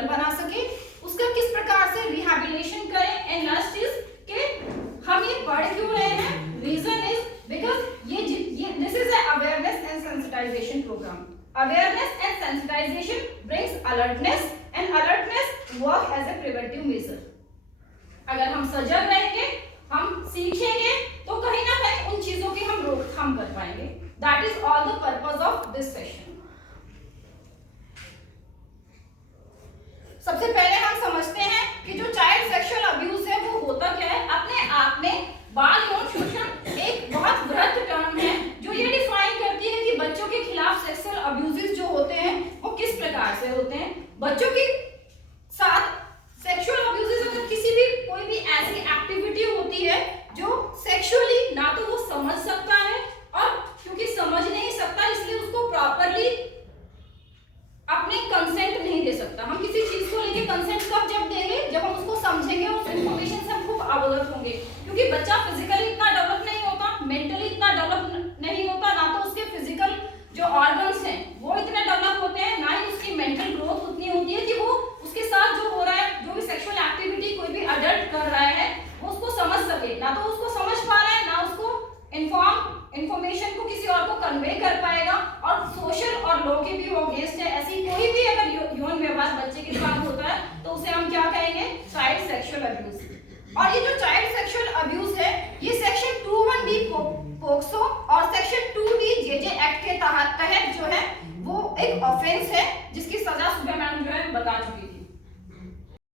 संतुलन बना सके, उसका किस प्रकार से रिहैबिलिटेशन करें। एंड लास्ट इज कि हम ये पढ़ क्यों रहे हैं, रीजन इज बिकॉज ये this is a awareness and sensitisation programme. Awareness and sensitisation brings alertness and alertness work as a preventive measure. अगर हम सजग रहेंगे, हम सीखेंगे, तो कहीं ना कहीं उन चीजों की हम रोकथाम कर पाएंगे। That is all the purpose of this session. सबसे पहले हम समझते हैं कि जो चाइल्ड सेक्सुअल अब्यूज है वो होता क्या है। अपने आप में बाल यौन शोषण एक बहुत बृहद टर्म है जो ये डिफाइन करती है कि बच्चों के खिलाफ सेक्सुअल अब्यूजेस जो होते हैं वो किस प्रकार से होते हैं। बच्चों के साथ सेक्सुअल अब्यूजेस अगर किसी भी कोई भी ऐसी एक्टिविटी होती है जो सेक्सुअली ना तो वो समझ सकता है, और क्योंकि समझ नहीं सकता इसलिए उसको प्रॉपरली अपने कंसेंट नहीं दे सकता। हम किसी चीज को लेके कंसेंट कब जब देंगे, जब हम उसको समझेंगे, उस इंफॉर्मेशन से हम खूब अवगत होंगे। क्योंकि बच्चा फिजिकली इतना डेवलप नहीं होता, मेंटली इतना डेवलप नहीं होता, ना तो उसके फिजिकल जो ऑर्गन्स हैं वो इतने डेवलप होते हैं, ना ही उसकी मेंटल ग्रोथ उतनी होती है कि वो उसके साथ जो हो रहा है, जो भी सेक्सुअल एक्टिविटी कोई भी अडल्ट कर रहा है वो उसको समझ सके। ना तो उसको समझ पा रहा है, ना उसको इंफॉर्मेशन को किसी और को कन्वे कर पाएगा, और सोशल और लॉ के भी अगेंस्ट है। ऐसी कोई भी अगर यौन व्यवहार बच्चे के साथ होता है तो उसे हम क्या कहेंगे, चाइल्ड सेक्सुअल अब्यूज। और ये जो चाइल्ड